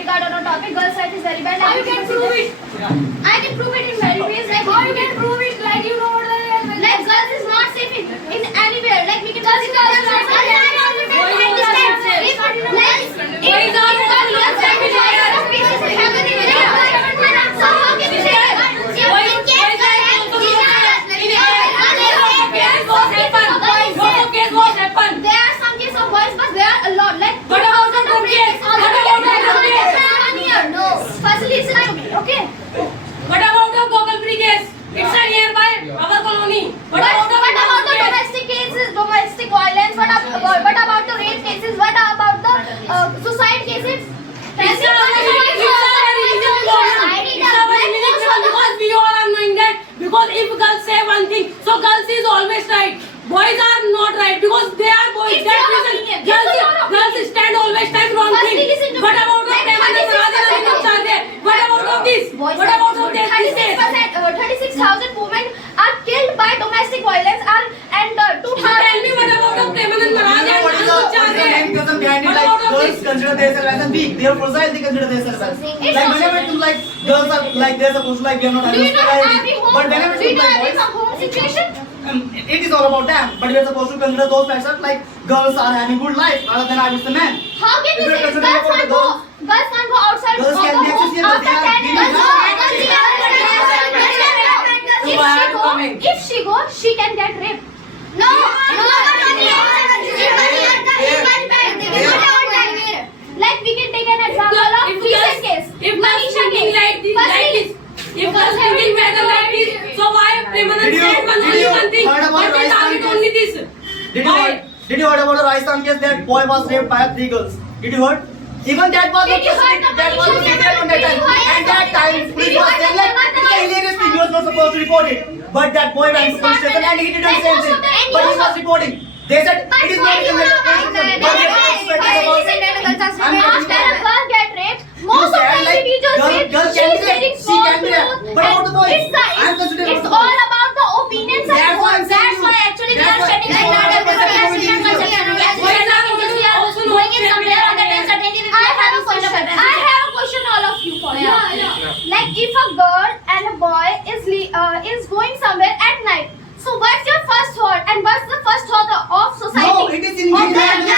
security guard on a topic. Girls' side is very bad. How you can prove it? I can prove it in very ways. Like How you can prove it? Like you know what like girls is not safe in anywhere. Like we can Girls is not safe. There are some cases of boys, but there are a lot. Like What about the good case? What about the good case? No. Firstly, listen to me, okay? What about the Gogolpuri case? It's a nearby our colony. What about the domestic cases, domestic violence? What about the rape cases? What about the suicide cases? It's a because we all are knowing that because if girls say one thing, so girls is always right. Boys are not right because they are boys. It's That your reason opinion. girls stand always stand wrong Firstly, thing. listen to What me. about the Like Premanand Maharaj and Amit Shah there? What about of this? Boys What about of this? 36,000 women are killed by domestic violence and So tell me what about the Premanand Maharaj and What is Amit Shah the there? main concern behind it? What Like about of girls this? consider themselves as weak. Therefore, they consider themselves as. It's Like not whenever true. it comes like girls are like they're supposed to like we are not do you know having every home? but whenever Do it you know comes like every boys, home situation? it is all about them. But we are supposed to consider those factors like girls are having good life rather than I wish the man. How can If you we are say considering girls about can't the go? Girls can't go outside Girls of can the be home accessible, after they are 10 years. So why are you coming? If she goes, she can get raped. No, like we can take an example of recent case. If girls thinking like this, if girls thinking better like this, so why Premanand said only one thing, heard about but they Rajasthan target case? only this? Did you heard about the Rajasthan case? That boy was raped by 3 girls. Did you heard? Even that was Did you heard the that was the police secret on that time. At that time, police was saying like it's a hilarious thing. He was not supposed to report it. But that boy went to police station and he did the same thing. But he was reporting. They said it is not a After a girl get raped, most of the individuals girl she can is be wearing raped. She can be small raped. But about the boys? It's I'm considering it's about the all boys. about the opinions of That's why I'm boys. saying That's you. why actually they That's are why- shedding that's light why- on the I have a question all of you for you. Like if a girl and a boy is going somewhere at night, so what's your first thought and what's the first thought of society? No, it is in Of their them. mind.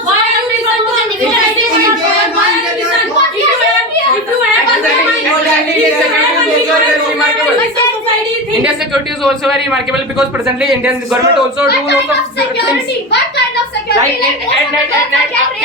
Why are you listening to individuals? Why are you listening? If you have India's security is also very remarkable because presently Indian government also What do kind lots of of things. security? What kind of security? Like Like most of the girls are get raped.